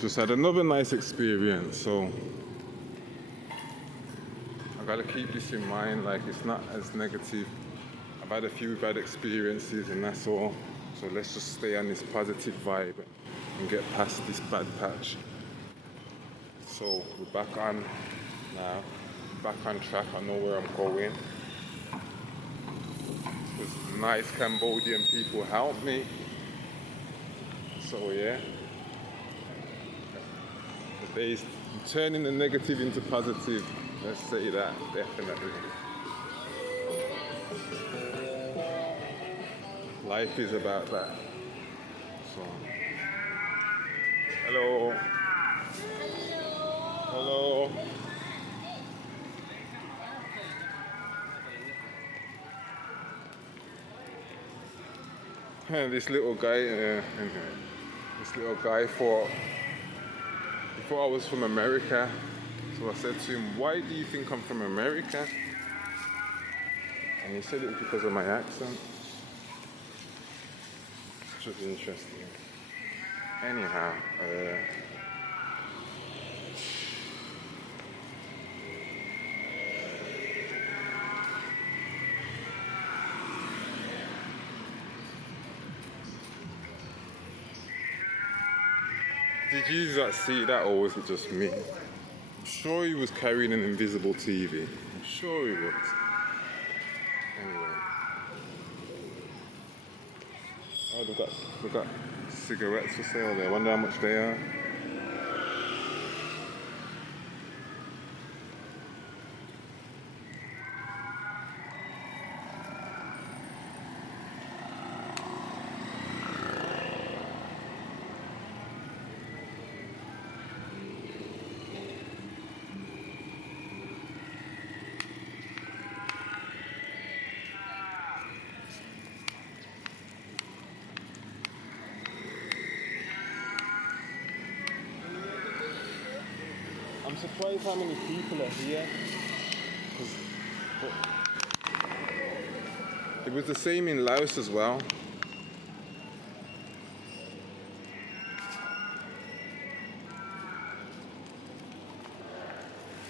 just had another nice experience. So I gotta keep this in mind, like it's not as negative. I've had a few bad experiences and that's all. So let's just stay on this positive vibe and get past this bad patch. So we're back on now, back on track. I know where I'm going. Because nice Cambodian people helped me. So yeah, the day's turning the negative into positive. Let's say that, definitely. Life is about that. So, hello. Hello. And this little guy, he thought I was from America. So I said to him, "Why do you think I'm from America?" And he said it was because of my accent. Which was interesting. Anyhow, did you not see that, or was it just me? I'm sure he was carrying an invisible TV. I'm sure he was. Anyway. Oh, they've got cigarettes for sale there. I wonder how much they are. I'm surprised how many people are here. 'Cause it was the same in Laos as well.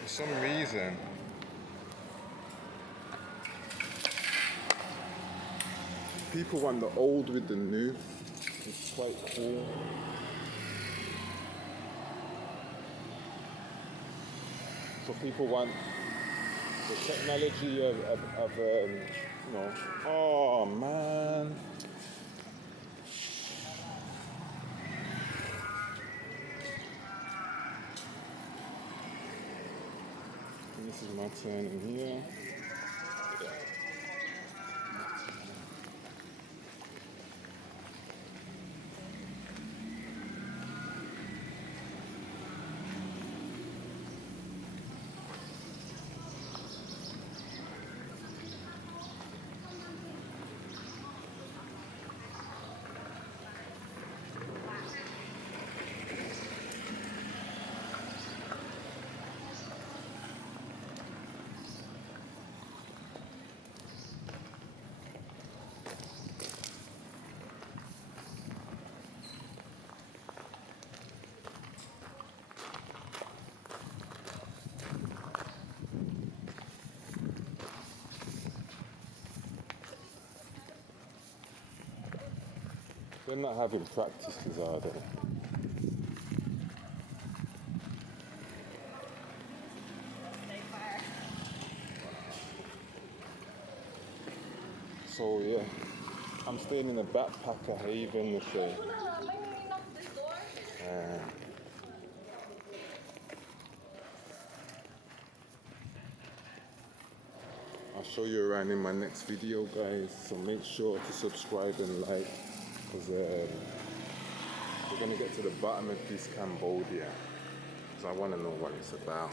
For some reason, people want the old with the new. It's quite cool. So people want the technology of you know. Oh man. And this is my turn in here. They're not having practices, are they? So yeah, I'm staying in a backpacker haven with I'll show you around in my next video, guys. So make sure to subscribe and like, because we're gonna get to the bottom of this Cambodia, because I want to know what it's about.